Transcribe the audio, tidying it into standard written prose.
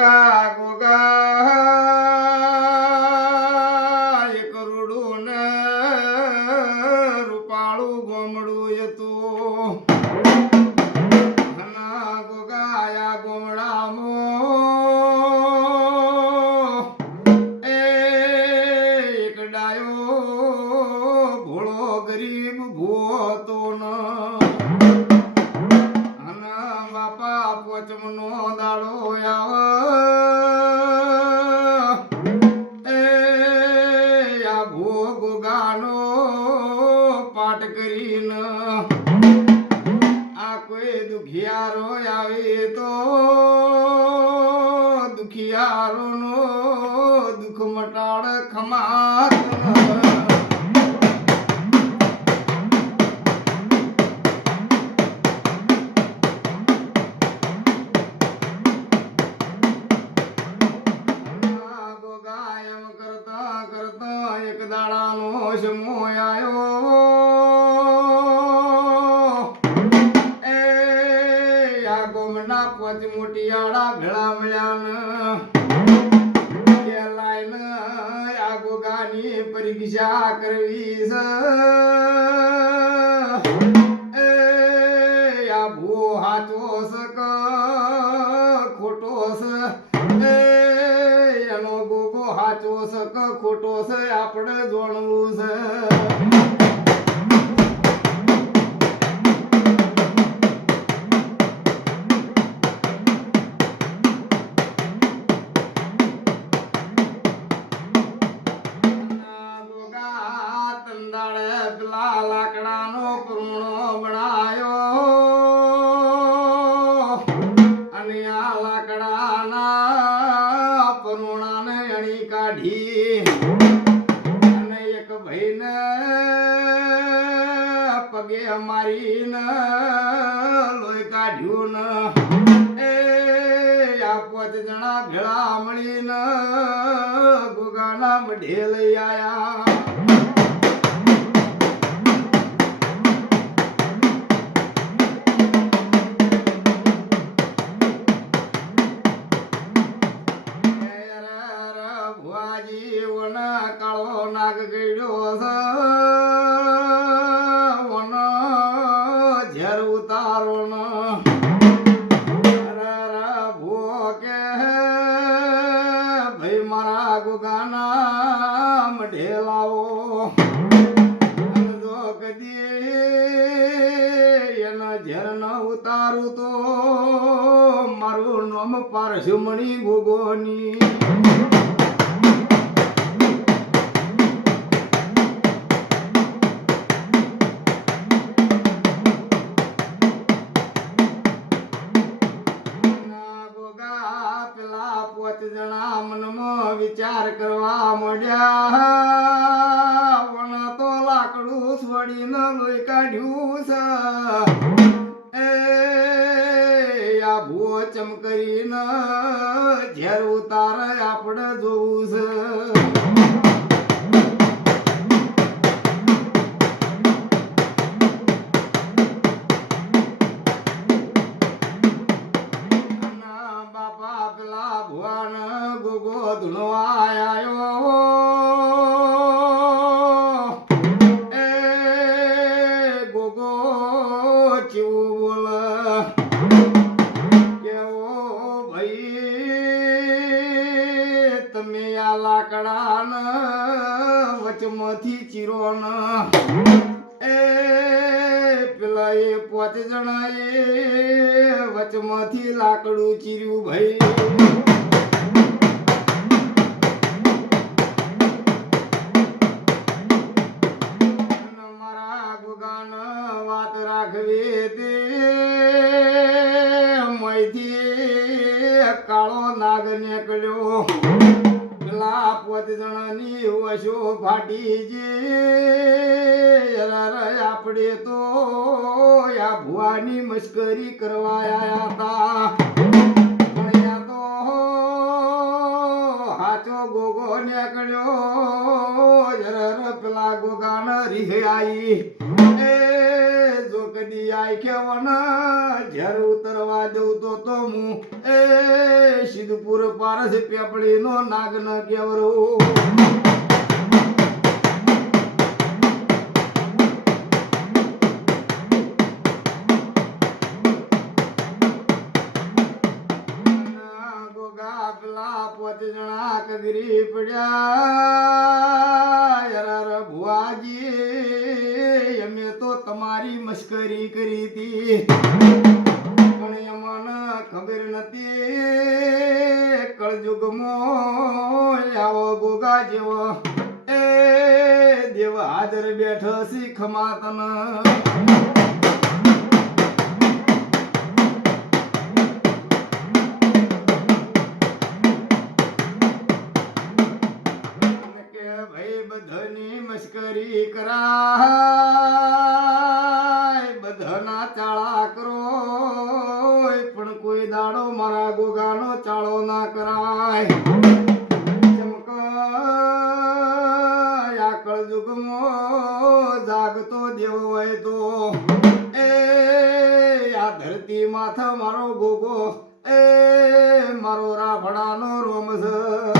ગોગા ગોગા એક રૂડું ને રૂપાળું ગોમડું એ તું ગોગા યા ગોમડામાં એક ડાયો ભોળો ગરીબ ભૂતો બાપા પોચમનો દાડો આવે આ ભોગ ગાનો પાઠ કરીને આ કોઈ દુખિયારો આવે તો દુખિયારોનો દુઃખ મટાડ ખમાત એક દાડાનો સમો આયો એ આ ગોમના પોચ મોટિયાળા ભેળા મળ્યા ને લાઈન આ ગોગાની પરીક્ષા કરવી છે એ આ ભૂ હાચો છે કે ખોટો છે એનો ગોગો હાચો છે કે ખોટો છે આપણે જોણવું છે ગોગા તંદાળે પેલા લાકડાનો પૂર્ણો બનાયો અને આ લાકડાના પરુણાને અણી કાઢી અને એક ભાઈને પગે મારીને લોહી કાઢ્યું ને એ આ 5 જણા ભેળા મળીને ગોગાના મઢે લઈ આયા કાળો નાગ ગયો છે ઓનો ઝેર ઉતારો ને ભો કે ભાઈ મારા ગોગાના મઢે લાવો જો કદી એના ઝેર ન ઉતારું તો મારું નામ પારસુમણી ગોગોની પેલા 5 જણા મનમાં વિચાર કરવા માંડ્યા વણ તો લાકડું છોડીને લોહી કાઢ્યું છે એ આ ભૂ ચમકરીને ઝેર ઉતારે આપણે જોવું છે પેલા ભુવન ગોગો ધૂણવા આયો એ ગોગો ચેવું બોલ કેવો ભાઈ તમે આ લાકડાને વચમાંથી ચીરો ને એ પેલા એ 5 જણાએ વચમાંથી લાકડું ચીર્યું ભાઈ મારા ગોગાને વાત રાખવી તે મયથી કાળો નાગ નીકળ્યો પેલા 5 જણાની વશો ફાટી જે આપણે તો આ ભુવાની મસ્કરી કરવા આયા હતા તો હાચો ગોગો નીકળ્યો પેલા ગોગાને રીહે આઈ એ જો કદી આઈ કેવન ઝેર ઉતરવા દઉં તો હું એ સિદ્ધપુર પારસ પેપડીનો નાગ ન કેવરો પોતે જણા કગરી પડ્યા યાર ભુવાજી અમે તો તમારી મશ્કરી કરી હતી પણ અમને ખબર નથી કળયુગમાં આવો ગોગા જેવો એ દેવ હાજર બેઠો શીખ માતન બધાની મશ્કરી કરાય બધાના ચાળા કરો પણ કોઈ દાડો મારા ગોગાનો ચાળો ના કરાય આ કળયુગમાં જાગતો દેવ હોય તો એ આ ધરતી માથે મારો ગોગો એ મારો રાફડાનો રોમ છે